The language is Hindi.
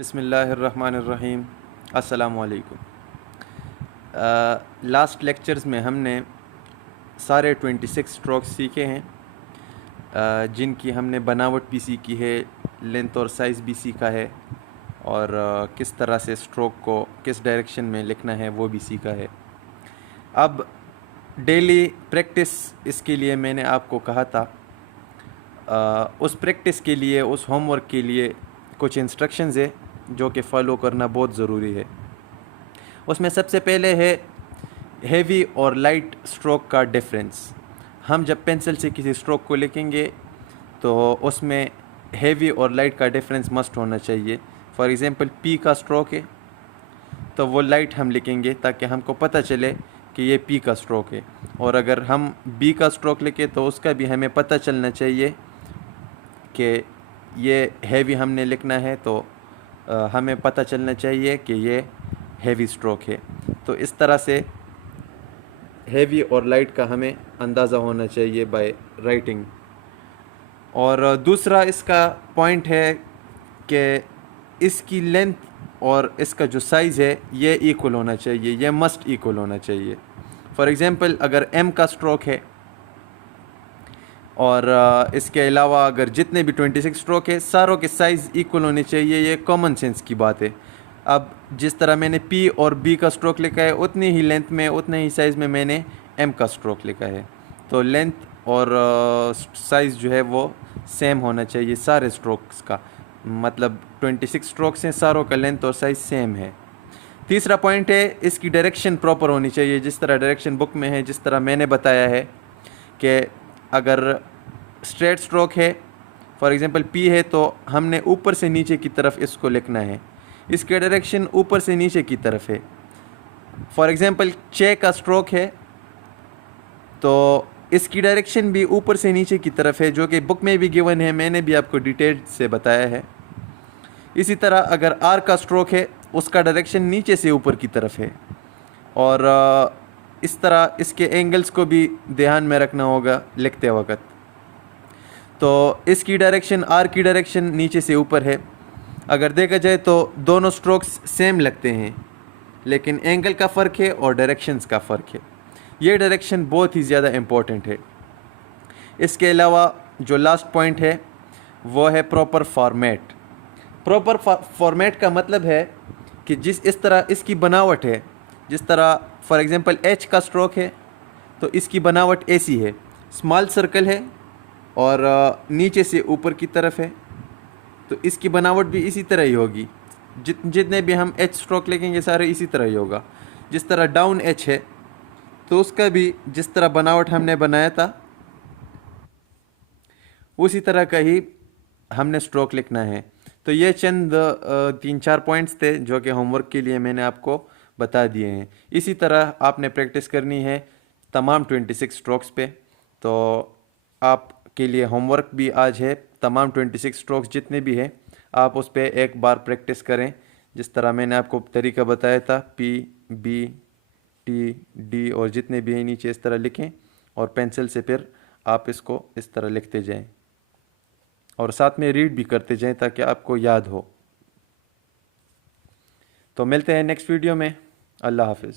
बिस्मिल्लाहिर्रहमानिर्रहीम। अस्सलामु अलैकुम। लास्ट लेक्चर्स में हमने सारे 26 स्ट्रोक्स सीखे हैं, जिनकी हमने बनावट भी सीखी है, लेंथ और साइज़ भी सीखा है, और किस तरह से स्ट्रोक को किस डायरेक्शन में लिखना है वो भी सीखा है। अब डेली प्रैक्टिस इसके लिए मैंने आपको कहा था, उस प्रैक्टिस के लिए, उस होमवर्क के लिए कुछ इंस्ट्रक्शंस है जो कि फ़ॉलो करना बहुत ज़रूरी है। उसमें सबसे पहले है हेवी और लाइट स्ट्रोक का डिफरेंस। हम जब पेंसिल से किसी स्ट्रोक को लिखेंगे तो उसमें हेवी और लाइट का डिफरेंस मस्ट होना चाहिए। फॉर एग्ज़ाम्पल पी का स्ट्रोक है तो वो लाइट हम लिखेंगे ताकि हमको पता चले कि ये पी का स्ट्रोक है, और अगर हम बी का स्ट्रोक लिखें तो उसका भी हमें पता चलना चाहिए कि ये हेवी हमने लिखना है, तो हमें पता चलना चाहिए कि ये हेवी स्ट्रोक है। तो इस तरह से हेवी और लाइट का हमें अंदाज़ा होना चाहिए बाय राइटिंग। और दूसरा इसका पॉइंट है कि इसकी लेंथ और इसका जो साइज़ है ये इक्वल होना चाहिए, ये मस्ट इक्वल होना चाहिए। फॉर एग्ज़ाम्पल अगर एम का स्ट्रोक है और इसके अलावा अगर जितने भी 26 स्ट्रोक है सारों के साइज़ इक्वल होने चाहिए, ये कॉमन सेंस की बात है। अब जिस तरह मैंने पी और बी का स्ट्रोक लिखा है उतनी ही लेंथ में, उतने ही साइज़ में मैंने एम का स्ट्रोक लिखा है, तो लेंथ और साइज़ जो है वो सेम होना चाहिए सारे स्ट्रोक्स का। मतलब 26 स्ट्रोक्स हैं, सारों का लेंथ और साइज़ सेम है। तीसरा पॉइंट है इसकी डायरेक्शन प्रॉपर होनी चाहिए, जिस तरह डायरेक्शन बुक में है, जिस तरह मैंने बताया है कि अगर स्ट्रेट स्ट्रोक है, फॉर एग्ज़ाम्पल पी है, तो हमने ऊपर से नीचे की तरफ इसको लिखना है, इसके डायरेक्शन ऊपर से नीचे की तरफ है। फॉर एग्ज़ाम्पल चे का स्ट्रोक है तो इसकी डायरेक्शन भी ऊपर से नीचे की तरफ है, जो कि बुक में भी गिवन है, मैंने भी आपको डिटेल से बताया है। इसी तरह अगर आर का स्ट्रोक है उसका डायरेक्शन नीचे से ऊपर की तरफ है, और इस तरह इसके एंगल्स को भी ध्यान में रखना होगा लिखते वक्त। तो इसकी डायरेक्शन, आर की डायरेक्शन नीचे से ऊपर है। अगर देखा जाए तो दोनों स्ट्रोक्स सेम लगते हैं, लेकिन एंगल का फ़र्क है और डायरेक्शंस का फ़र्क है। ये डायरेक्शन बहुत ही ज़्यादा इम्पोर्टेंट है। इसके अलावा जो लास्ट पॉइंट है वो है प्रॉपर फॉर्मेट। प्रॉपर फॉर्मेट का मतलब है कि इस तरह इसकी बनावट है, जिस तरह फॉर एग्ज़ाम्पल एच का स्ट्रोक है तो इसकी बनावट ऐसी है, स्मॉल सर्कल है और नीचे से ऊपर की तरफ है, तो इसकी बनावट भी इसी तरह ही होगी। जितने भी हम एच स्ट्रोक लिखेंगे सारे इसी तरह ही होगा। जिस तरह डाउन एच है तो उसका भी जिस तरह बनावट हमने बनाया था उसी तरह का ही हमने स्ट्रोक लिखना है। तो ये चंद 3-4 पॉइंट्स थे जो कि होमवर्क के लिए मैंने आपको बता दिए हैं। इसी तरह आपने प्रैक्टिस करनी है तमाम 26 स्ट्रोक्स पे। तो आपके लिए होमवर्क भी आज है, तमाम 26 स्ट्रोक्स जितने भी हैं आप उस पर एक बार प्रैक्टिस करें, जिस तरह मैंने आपको तरीका बताया था, पी, बी, टी, डी और जितने भी हैं नीचे इस तरह लिखें, और पेंसिल से फिर आप इसको इस तरह लिखते जाएं और साथ में रीड भी करते जाएं ताकि आपको याद हो। तो मिलते हैं नेक्स्ट वीडियो में। अल्लाह हाफिज़।